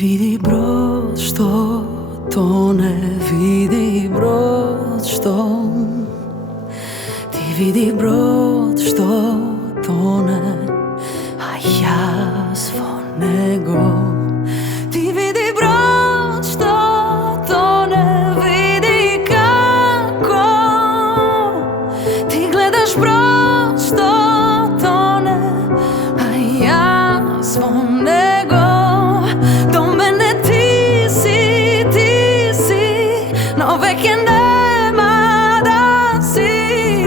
Vidi brod što tone, vidi brod što ti vidi brod što tone, a ja svo nego. Ti vidi brod što tone, vidi kako ti gledaš brod što tone, a ja svo nego. No veke nema da si,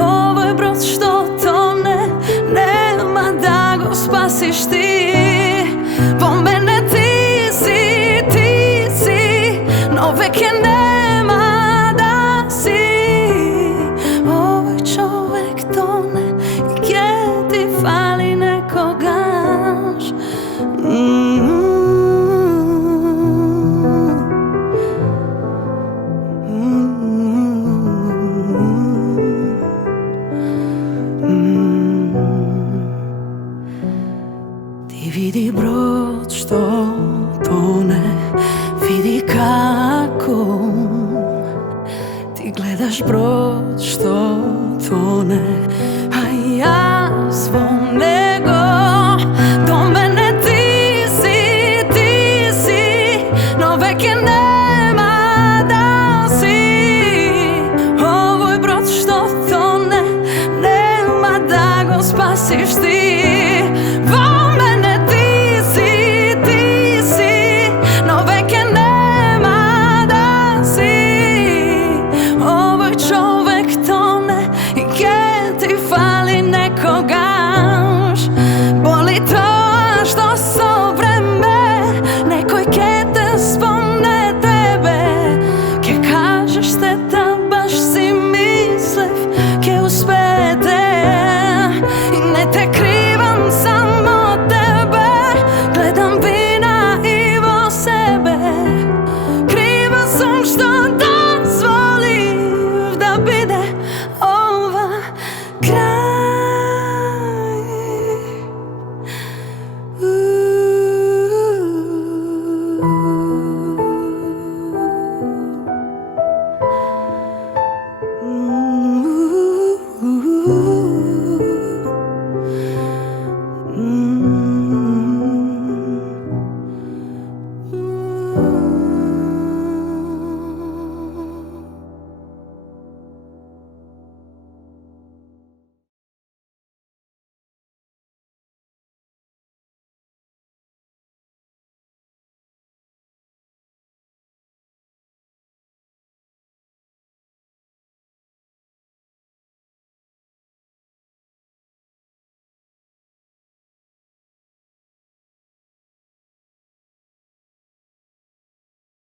ovo je brod što tone, nema da go spasiš ti. Po mene ti si, no veke nema da si. Ovaj čovek tone i gdje ti fali nekogaš. Ti vidi brod što tone, vidi kako ti gledaš brod što tone, a ja svo nego. Do mene ti si, no veke ne